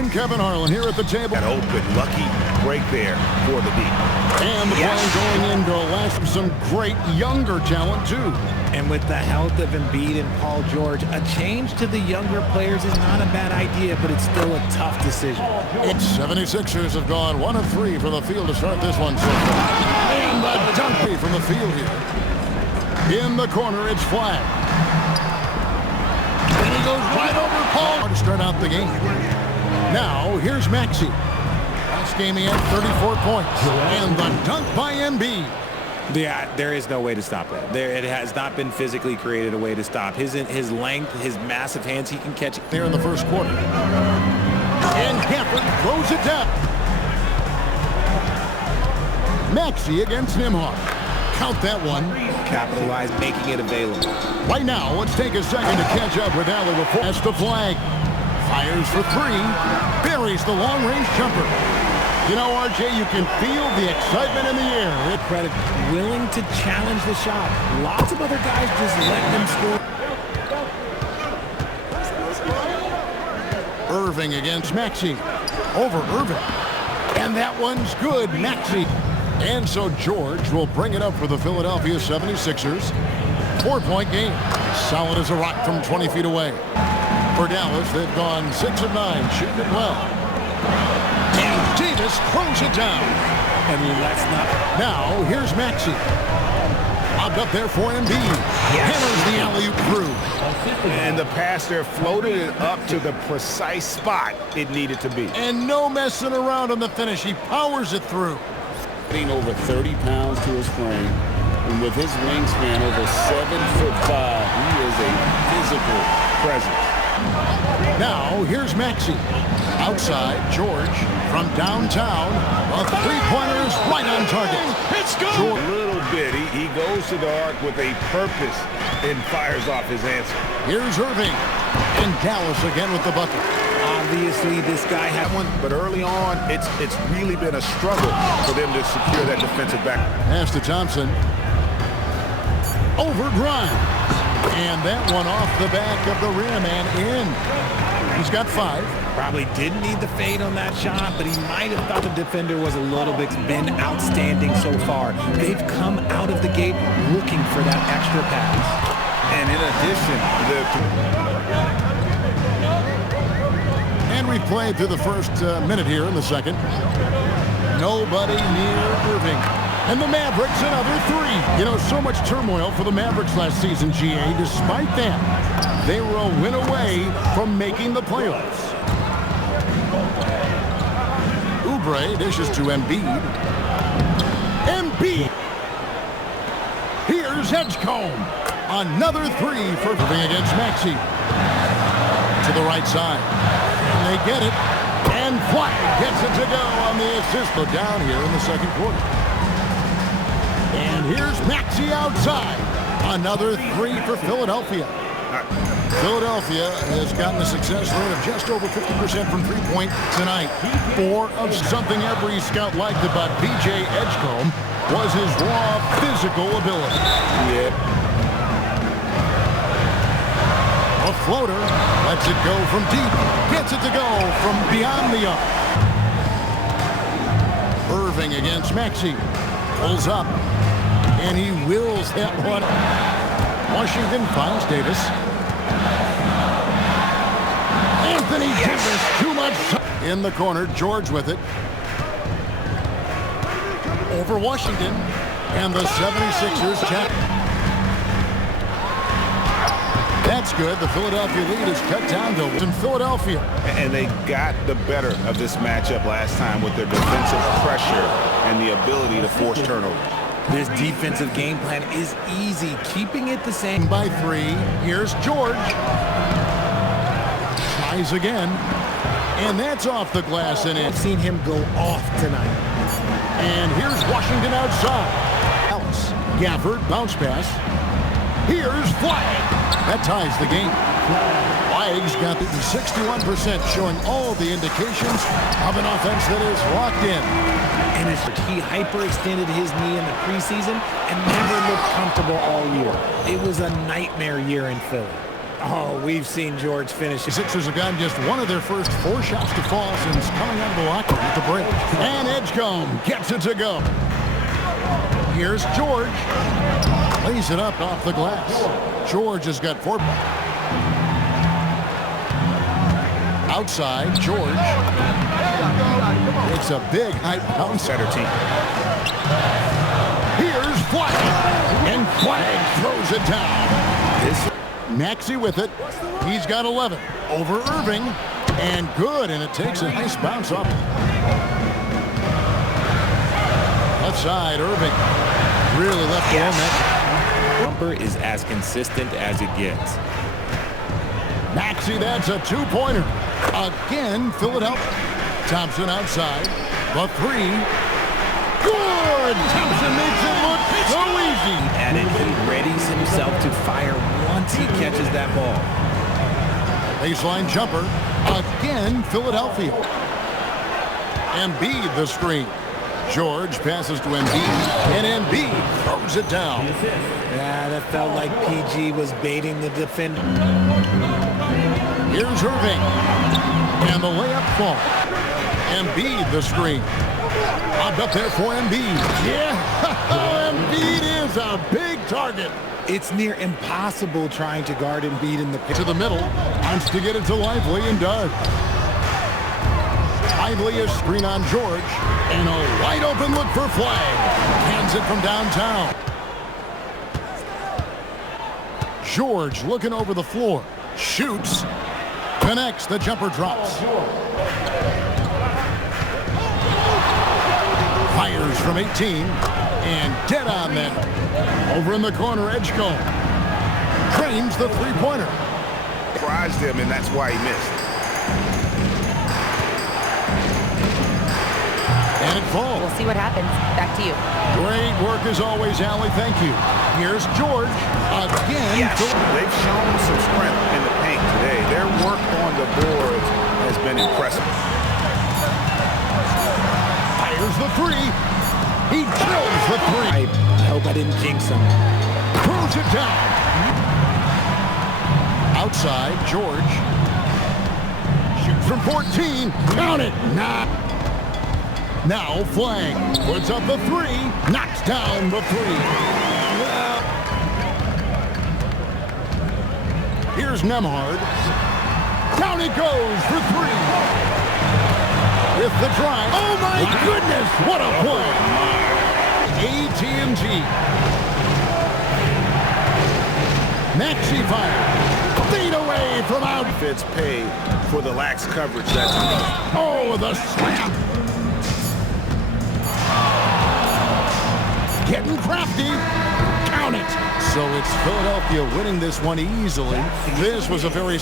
I'm Kevin Harlan here at the table. An open, lucky break there for the D. And the plan going into a last of some great younger talent, too. And with the health of Embiid and Paul George, a change to the younger players is not a bad idea, but it's still a tough decision. 76ers have gone 1 of 3 from the field to start this one so far. And the dunk from the field here. In the corner, it's flat. And he goes right over Paul to start out the game. Now, here's Maxey. Last game he had 34 points. And the dunk by Embiid. Yeah, there is no way to stop that. It has not been physically created a way to stop. His length, his massive hands, he can catch it. There in the first quarter. And Hampton throws it down. Maxey against Nimhoff. Count that one. Capitalize, making it available. Right now, let's take a second to catch up with Allen before that's the flag. Fires for 3. Buries the long-range jumper. You know, RJ, you can feel the excitement in the air. Credit, willing to challenge the shot. Lots of other guys just let them score. Irving against Maxey. Over Irving. And that one's good, Maxey. And so George will bring it up for the Philadelphia 76ers. 4-point game. Solid as a rock from 20 feet away. For Dallas, they've gone 6 of 9, shooting it well. And Davis throws it down. I mean, that's not... Now, here's Maxey. Lobbed up there for Embiid. Hammers the alley-oop through. And the pass there floated it up to the precise spot it needed to be. And no messing around on the finish. He powers it through. Over 30 pounds to his frame. And with his wingspan over 7'5", he is a physical presence. Now, here's Maxey. Outside, George from downtown. A three-pointer's right on target. It's good. A little bit. He goes to the arc with a purpose and fires off his answer. Here's Irving. And Dallas again with the bucket. Obviously, this guy had one, but early on, it's really been a struggle for them to secure that defensive back. Pass to Thompson. Over Grimes. And that one off the back of the rim and in. He's got 5. Probably didn't need the fade on that shot, but he might have thought the defender was a little bit been outstanding so far. They've come out of the gate looking for that extra pass. And in addition, and we've played through the first minute here in the second. Nobody near Irving. And the Mavericks another 3. You know, so much turmoil for the Mavericks last season, GA. Despite that, they were a win away from making the playoffs. Oubre dishes to Embiid. Embiid. Here's Edgecombe. Another 3 for Irving against Maxey. To the right side. And they get it. And Flag gets it to go on the assist. Go down here in the second quarter. And here's Maxey outside. Another 3 for Philadelphia. Philadelphia has gotten a success rate of just over 50% from three-point tonight. 4 of something every scout liked about B.J. Edgecombe was his raw physical ability. A floater lets it go from deep. Gets it to go from beyond the arc. Irving against Maxey. Pulls up. And he wills that one. Washington finds Davis. Anthony Davis, too much. In the corner, George with it. Over Washington. And the 76ers check. That's good. The Philadelphia lead is cut down to in Philadelphia. And they got the better of this matchup last time with their defensive pressure and the ability to force turnover. This defensive game plan is easy, keeping it the same. By 3, here's George. Tries again. And that's off the glass and in. I've seen him go off tonight. And here's Washington outside. Dallas. Gafford, bounce pass. Here's Flag. That ties the game. Flag's got the 61%, showing all the indications of an offense that is locked in. And he hyperextended his knee in the preseason and never looked comfortable all year. It was a nightmare year in Philly. Oh, we've seen George finish. The Sixers have gotten just one of their first 4 shots to fall since coming out of the locker room at the break. And Edgecombe gets it to go. Here's George. Lays it up off the glass. George has got 4. Outside, George. It's a big high bounce. Better team. Here's Flagg. And Flagg throws it down. Maxey with it. He's got 11. Over Irving. And good. And it takes a nice bounce up. Left side, Irving. Really left the net. Jumper is as consistent as it gets. Maxey, that's a 2-pointer. Again, Philadelphia. Thompson outside. The 3. Good! Thompson makes it look so easy. And he readies himself to fire once he catches that ball. Baseline jumper. Again, Philadelphia. Embiid the screen. George passes to Embiid. And Embiid throws it down. Yeah, that felt like PG was baiting the defender. Here's Irving. And the layup fall. Embiid the screen. Popped up there for Embiid. Yeah, Embiid is a big target. It's near impossible trying to guard Embiid in the paint. To the middle. Wants to get it to Lively and does. Lively is screen on George. And a wide open look for Flagg. Hands it from downtown. George looking over the floor. Shoots. Connects. The jumper drops. Fires from 18. And dead on that. Over in the corner, Edgecombe. Trains the 3-pointer. Surprised him, and that's why he missed. And it falls. We'll see what happens. Back to you. Great work as always, Allie. Thank you. Here's George again. Yes, they've shown some strength in the paint today. Their work on the boards has been impressive. Fires the 3. He drills the 3. I hope I didn't jinx him. Throws it down. Outside, George. Shoots from 14. Count it. Now Flagg puts up the 3. Knocks down the 3. Here's Nembhard. Down it goes for 3. With the drive. Oh my goodness, what a play. AT&T. Maxey fire. Fade away from out. Fits paid for the lax coverage. That's Oh, the slam. Getting crafty. Count it. So it's Philadelphia winning this one easily. This was a very